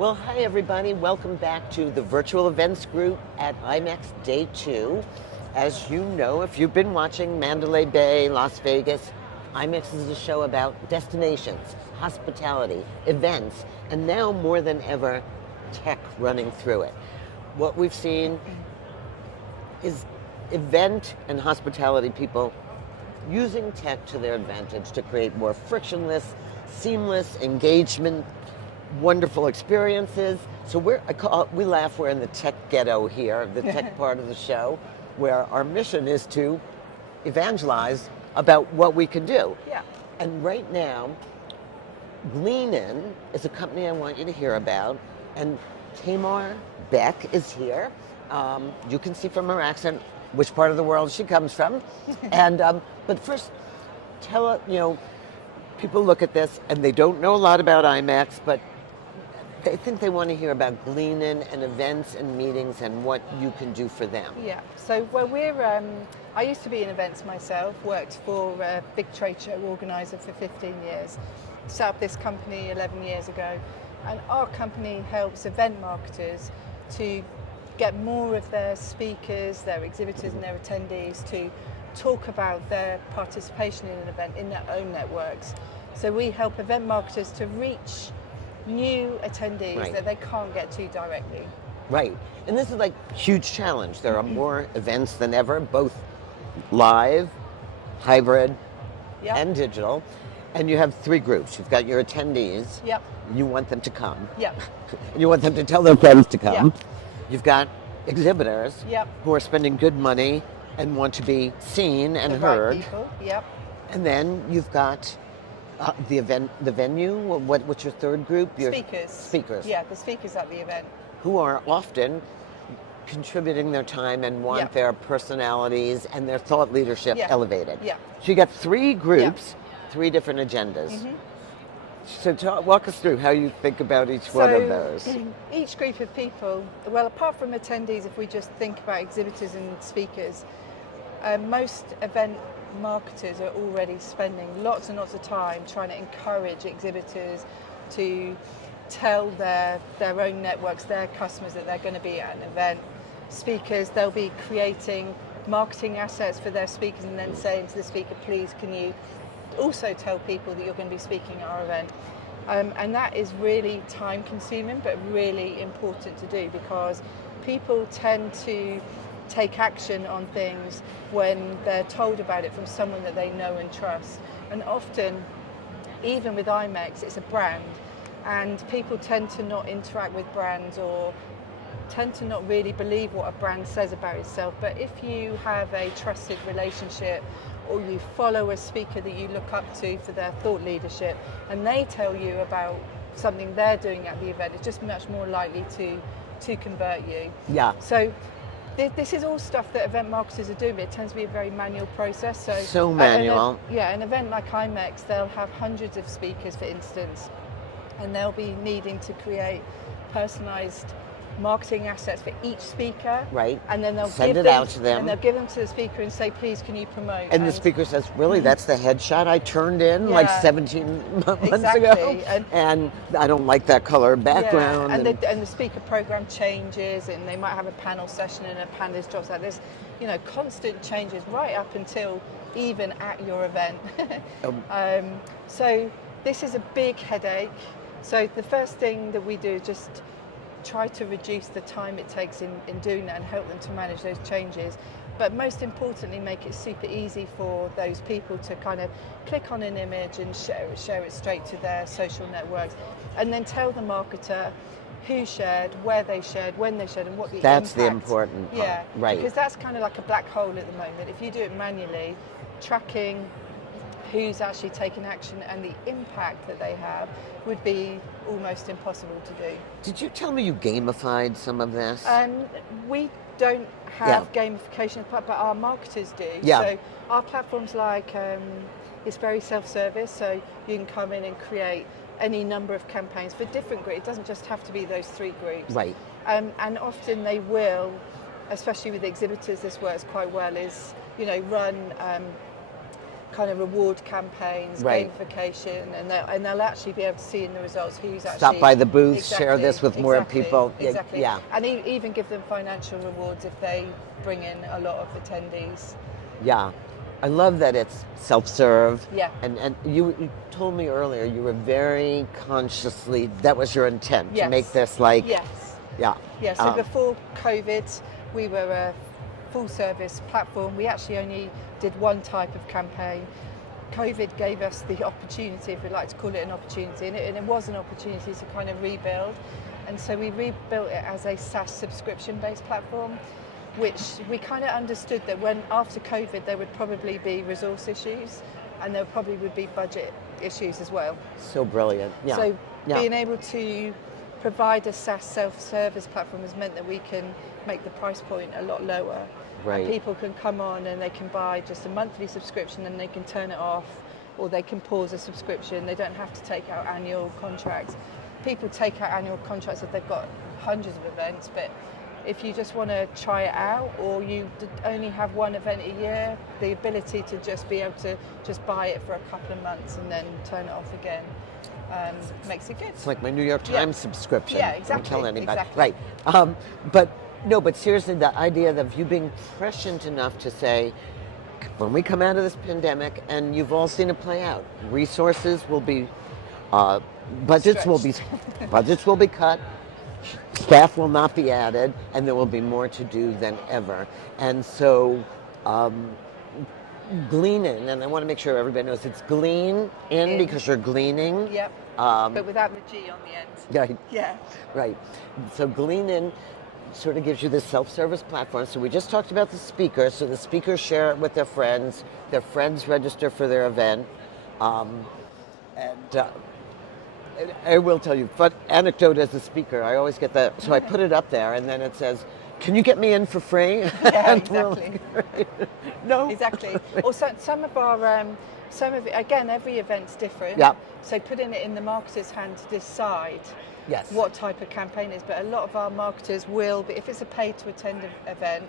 Well, hi everybody. Welcome back to the virtual events group at IMEX Day 2. As you know, if you've been watching Mandalay Bay, Las Vegas, IMEX is a show about destinations, hospitality, events, and now more than ever, tech running through it. What we've seen is event and hospitality people using tech to their advantage to create more frictionless, seamless engagement, wonderful experiences. So we laugh, we're in the tech ghetto here, the tech part of the show, where our mission is to evangelize about what we can do. Yeah. And right now, Gleanin is a company I want you to hear about, and Tamar Beck is here. You can see from her accent which part of the world she comes from. And but first, tell us, people look at this and they don't know a lot about IMEX, but they think they want to hear about Gleanin and events and meetings and what you can do for them. Yeah. So I used to be in events myself, worked for a big trade show organizer for 15 years, set up this company 11 years ago, and our company helps event marketers to get more of their speakers, their exhibitors and their attendees to talk about their participation in an event in their own networks. So we help event marketers to reach new attendees that they can't get to directly. Right. And this is like a huge challenge. There are more events than ever, both live, hybrid, and digital. And you have three groups. You've got your attendees. Yep. You want them to come. Yep. You want them to tell their friends to come. Yep. You've got exhibitors Yep. who are spending good money and want to be seen and heard. Right people. Yep. And then you've got the venue. What's your third group? Your Speakers. Yeah, the speakers at the event. Who are often contributing their time and want their personalities and their thought leadership elevated. Yeah. So you got three groups, three different agendas. So walk us through how you think about each one of those. Each group of people, well, apart from attendees, if we just think about exhibitors and speakers, most event marketers are already spending lots and lots of time trying to encourage exhibitors to tell their own networks, their customers, that they're going to be at an event. Speakers, they'll be creating marketing assets for their speakers and then saying to the speaker, please can you also tell people that you're going to be speaking at our event. And that is really time consuming but really important to do, because people tend to take action on things when they're told about it from someone that they know and trust. And often, even with IMEX, it's a brand, and people tend to not interact with brands or tend to not really believe what a brand says about itself. But if you have a trusted relationship, or you follow a speaker that you look up to for their thought leadership, and they tell you about something they're doing at the event, it's just much more likely to convert you. Yeah. So this is all stuff that event marketers are doing, but it tends to be a very manual process. So manual. An event like IMEX, they'll have hundreds of speakers, for instance, and they'll be needing to create personalized marketing assets for each speaker. Right. And then they'll send it out to them. And they'll give them to the speaker and say, please, can you promote? And the speaker says, really, that's the headshot I turned in like 17 months ago? And I don't like that color background. Yeah. And the speaker program changes, and they might have a panel session and a panelist drops out. There's, constant changes right up until even at your event. So this is a big headache. So the first thing that we do is just try to reduce the time it takes in doing that and help them to manage those changes. But most importantly, make it super easy for those people to kind of click on an image and share it straight to their social networks, and then tell the marketer who shared, where they shared, when they shared, and what the That's impact. the important part. Yeah, right. Because that's kind of like a black hole at the moment. If you do it manually, tracking who's actually taking action and the impact that they have would be almost impossible to do. Did you tell me you gamified some of this? We don't have gamification, but our marketers do. Yeah. So our platform's like, it's very self-service, so you can come in and create any number of campaigns for different groups. It doesn't just have to be those three groups. Right. And often they will, especially with exhibitors, this works quite well, is, run kind of reward campaigns, Right. gamification, and they'll actually be able to see in the results who's actually Stop by the booth, exactly, share this with more exactly, people. Exactly. Yeah. And even give them financial rewards if they bring in a lot of attendees. Yeah. I love that it's self-serve. Yeah. And you told me earlier you were very consciously, that was your intent, to Yes. make this like, Yes. yeah. Yeah, so before COVID, we were a full service platform. We actually only did one type of campaign. COVID gave us the opportunity, if we like to call it an opportunity, and it was an opportunity to kind of rebuild. And so we rebuilt it as a SaaS subscription-based platform, which we kind of understood that when after COVID there would probably be resource issues and there probably would be budget issues as well. So brilliant. Yeah. So being able to provide a SaaS self-service platform has meant that we can make the price point a lot lower. Right. And people can come on and they can buy just a monthly subscription and they can turn it off, or they can pause a subscription. They don't have to take out annual contracts. People take out annual contracts if they've got hundreds of events, but if you just want to try it out, or you only have one event a year, the ability to just be able to just buy it for a couple of months and then turn it off again makes it good. It's like my New York Times subscription. Yeah, exactly. Don't tell anybody. Exactly. Right. But seriously, the idea of you being prescient enough to say, when we come out of this pandemic, and you've all seen it play out, resources will be, budgets will be cut, staff will not be added, and there will be more to do than ever. And so, Gleanin, and I want to make sure everybody knows it's Glean in because you're gleaning. Yep. But without the G on the end. Yeah. Yeah. Right. So Gleanin sort of gives you this self-service platform. So we just talked about the speakers. So the speakers share it with their friends register for their event. I will tell you, fun anecdote as a speaker, I always get that. So I put it up there and then it says, can you get me in for free? Yeah, exactly. No. Exactly. Or some of our, again, every event's different. Yeah. So putting it in the marketer's hand to decide Yes. what type of campaign it is. But a lot of our marketers will, if it's a pay to attend event,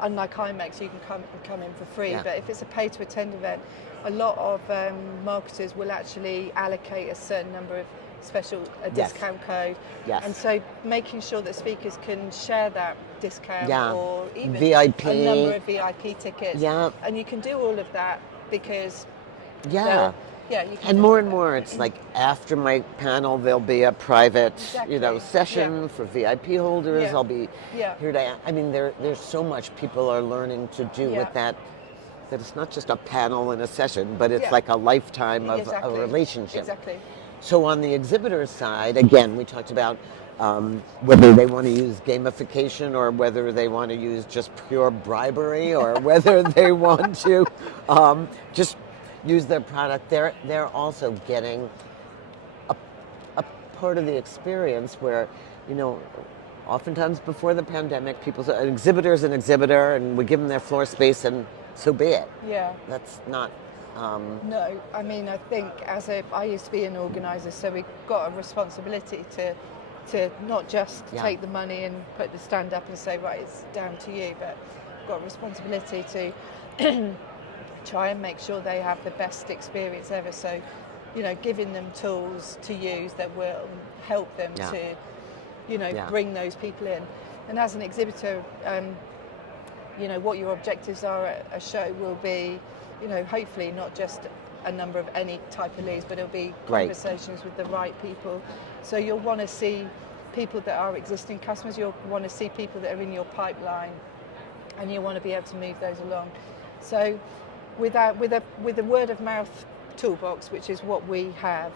unlike IMEX, you can come in for free. Yeah. But if it's a pay to attend event, a lot of marketers will actually allocate a certain number of discount code. Yes. And so making sure that speakers can share that discount or even VIP. a number of VIP tickets. Yeah. And you can do all of that because you can and more, it's like after my panel, there'll be a private, session for VIP holders. Yeah. I'll be here to. I mean, there's so much people are learning to do with that it's not just a panel and a session, but it's like a lifetime of a relationship. Exactly. So on the exhibitor's side, again, we talked about whether they want to use gamification or whether they want to use just pure bribery or whether they want to just use their product. They're also getting a part of the experience where, oftentimes before the pandemic, people say an exhibitor is an exhibitor and we give them their floor space and so be it. Yeah. That's not... No, I mean, I think I used to be an organizer, so we got a responsibility to not just take the money and put the stand up and say, right, it's down to you, but got a responsibility to try and make sure they have the best experience ever. So, giving them tools to use that will help them to, bring those people in. And as an exhibitor, what your objectives are at a show will be, hopefully not just a number of any type of leads, but it'll be conversations with the right people. So you'll want to see people that are existing customers, you'll want to see people that are in your pipeline, and you want to be able to move those along. So with a word of mouth toolbox, which is what we have.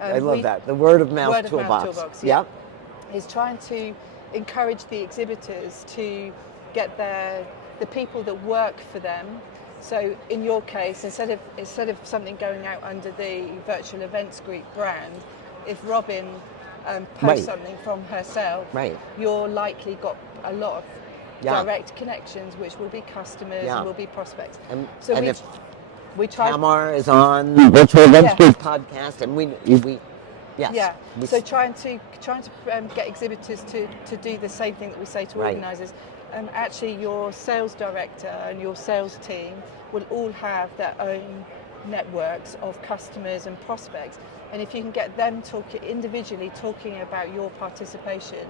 I love that, the word of mouth toolbox. Yeah. Is trying to encourage the exhibitors to get the people that work for them. So in your case, instead of something going out under the Virtual Events Group brand, if Robin posts something from herself, you're likely got a lot of direct connections, which will be customers and will be prospects. So we try. Tamar is on the Virtual Events Group podcast, and we So trying to get exhibitors to do the same thing that we say to organisers. Actually, your sales director and your sales team will all have their own networks of customers and prospects. And if you can get them individually talking about your participation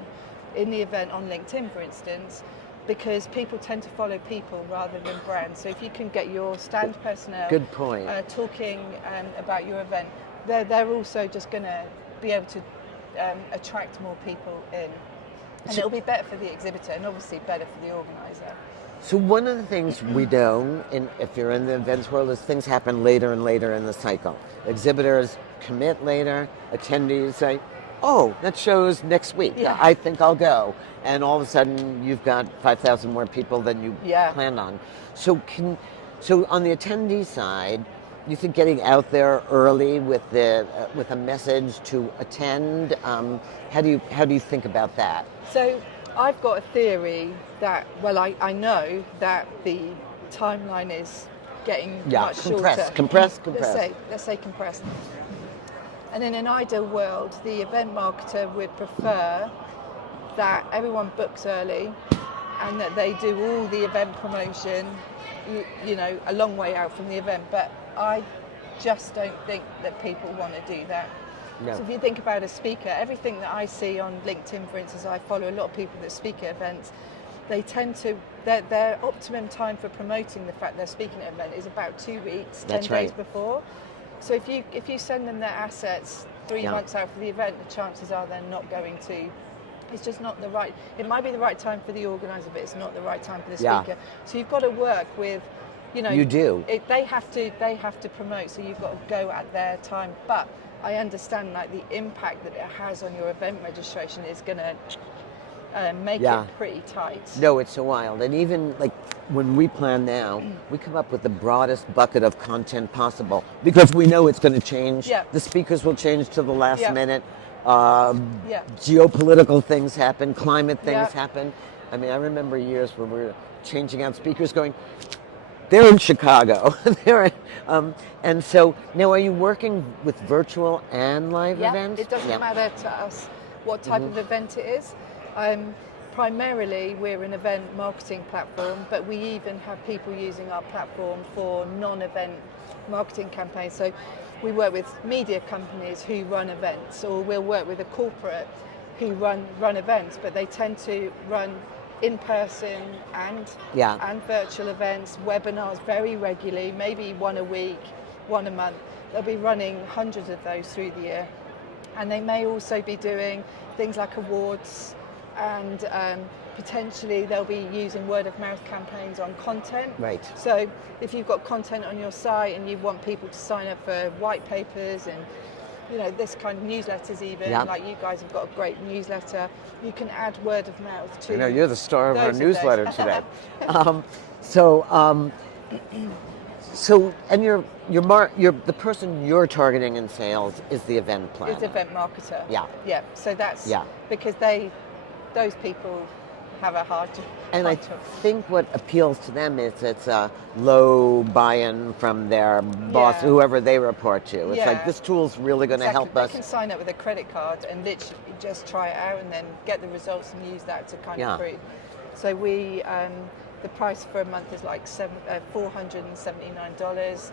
in the event on LinkedIn, for instance, because people tend to follow people rather than brands. So if you can get your stand personnel Good point. Talking about your event, they're also just going to be able to attract more people in. And it'll be better for the exhibitor and obviously better for the organizer. So one of the things we know, if you're in the events world, is things happen later and later in the cycle. Exhibitors commit later, attendees say, oh, that show's next week. Yeah. I think I'll go. And all of a sudden, you've got 5,000 more people than you planned on. So on the attendee side, you think getting out there early with a message to attend, how do you think about that? So I've got a theory that, well, I know that the timeline is getting much shorter. Compressed. Let's say compressed. And in an ideal world, the event marketer would prefer that everyone books early and that they do all the event promotion, you know, a long way out from the event. But I just don't think that people want to do that. No. So if you think about a speaker, everything that I see on LinkedIn, for instance, I follow a lot of people that speak at events. They tend to, their optimum time for promoting the fact they're speaking at an event is about 2 weeks, 10 days before. So if you send them their assets 3 months out for the event, the chances are they're not going to. It's just not the right. It might be the right time for the organizer, but it's not the right time for the speaker. So you've got to work with, you know. You do. They have to promote, so you've got to go at their time. But I understand like the impact that it has on your event registration is going to make it pretty tight. No, it's so wild. And even like when we plan now, we come up with the broadest bucket of content possible because we know it's going to change. Yeah. The speakers will change to the last minute. Geopolitical things happen, climate things happen. I mean, I remember years when we were changing out speakers going, they're in Chicago. And so now are you working with virtual and live events? It doesn't matter to us what type of event it is. Primarily, we're an event marketing platform, but we even have people using our platform for non-event marketing campaigns. So we work with media companies who run events, or we'll work with a corporate who run events, but they tend to run in-person and virtual events, webinars very regularly, maybe one a week, one a month. They'll be running hundreds of those through the year. And they may also be doing things like awards, and potentially they'll be using word of mouth campaigns on content. Right. So if you've got content on your site and you want people to sign up for white papers and, you know, this kind of newsletters even, like you guys have got a great newsletter, you can add word of mouth to. I know you're the star of our those newsletter today. So and you're the person you're targeting in sales is the event planner. It's event marketer. Yeah. So that's because those people have a hard time. And I think what appeals to them is it's a low buy-in from their boss, whoever they report to. It's like, this tool's really going to help us. They can sign up with a credit card and literally just try it out and then get the results and use that to kind of prove. So we, the price for a month is like $479.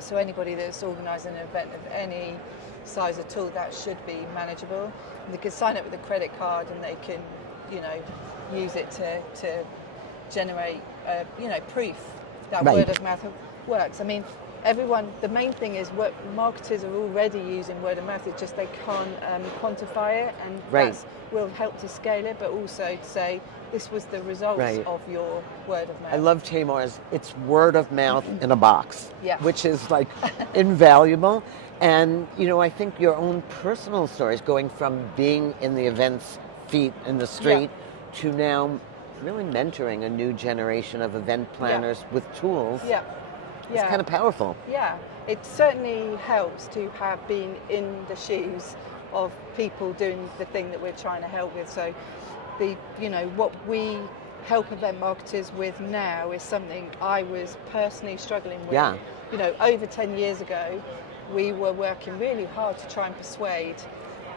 So anybody that's organising an event of any size at all, that should be manageable. And they can sign up with a credit card and they can, you know, use it to generate, proof that word of mouth works. I mean, the main thing is what marketers are already using word of mouth, it's just they can't quantify it, and that will help to scale it, but also to say, this was the results of your word of mouth. I love Tamar's, it's word of mouth in a box, which is like invaluable. And, you know, I think your own personal stories going from being in the events feet in the street to now really mentoring a new generation of event planners with tools. It's kind of powerful. Yeah, it certainly helps to have been in the shoes of people doing the thing that we're trying to help with. So what we help event marketers with now is something I was personally struggling with. You know, over 10 years ago, we were working really hard to try and persuade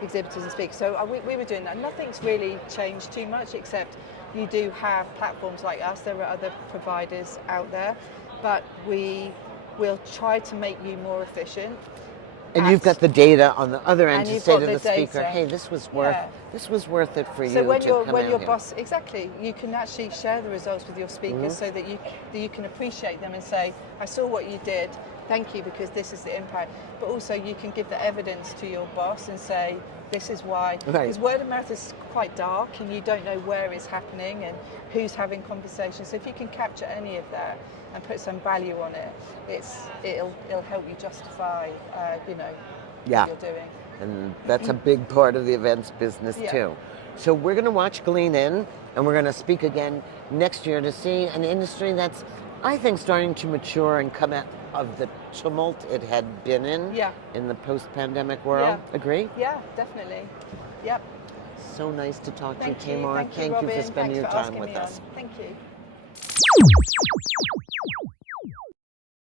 exhibitors and speakers. So we were doing that. Nothing's really changed too much, except you do have platforms like us. There are other providers out there, but we We'll try to make you more efficient. And you've got the data on the other end And to you've say got to the the speaker, data. hey, this was Yeah. worth it for So you when to your come when out your here. boss, exactly, you can actually share the results with your speakers so that you can appreciate them and say, I saw what you did, thank you, because this is the impact. But also you can give the evidence to your boss and say, this is why. Right. Because word of mouth is quite dark and you don't know where it's happening and who's having conversations. So if you can capture any of that and put some value on it, it'll help you justify Yeah. what you're doing. And that's a big part of the events business too. So we're going to watch Gleanin, and we're going to speak again next year to see an industry that's, I think, starting to mature and come out of the tumult it had been in the post-pandemic world. Yeah. Agree? Yeah, definitely. Yep. So nice to talk to you, Thank you. Tamar. Thank you, Thank you Robin. for spending Thanks your for time asking with me us. on. Thank you.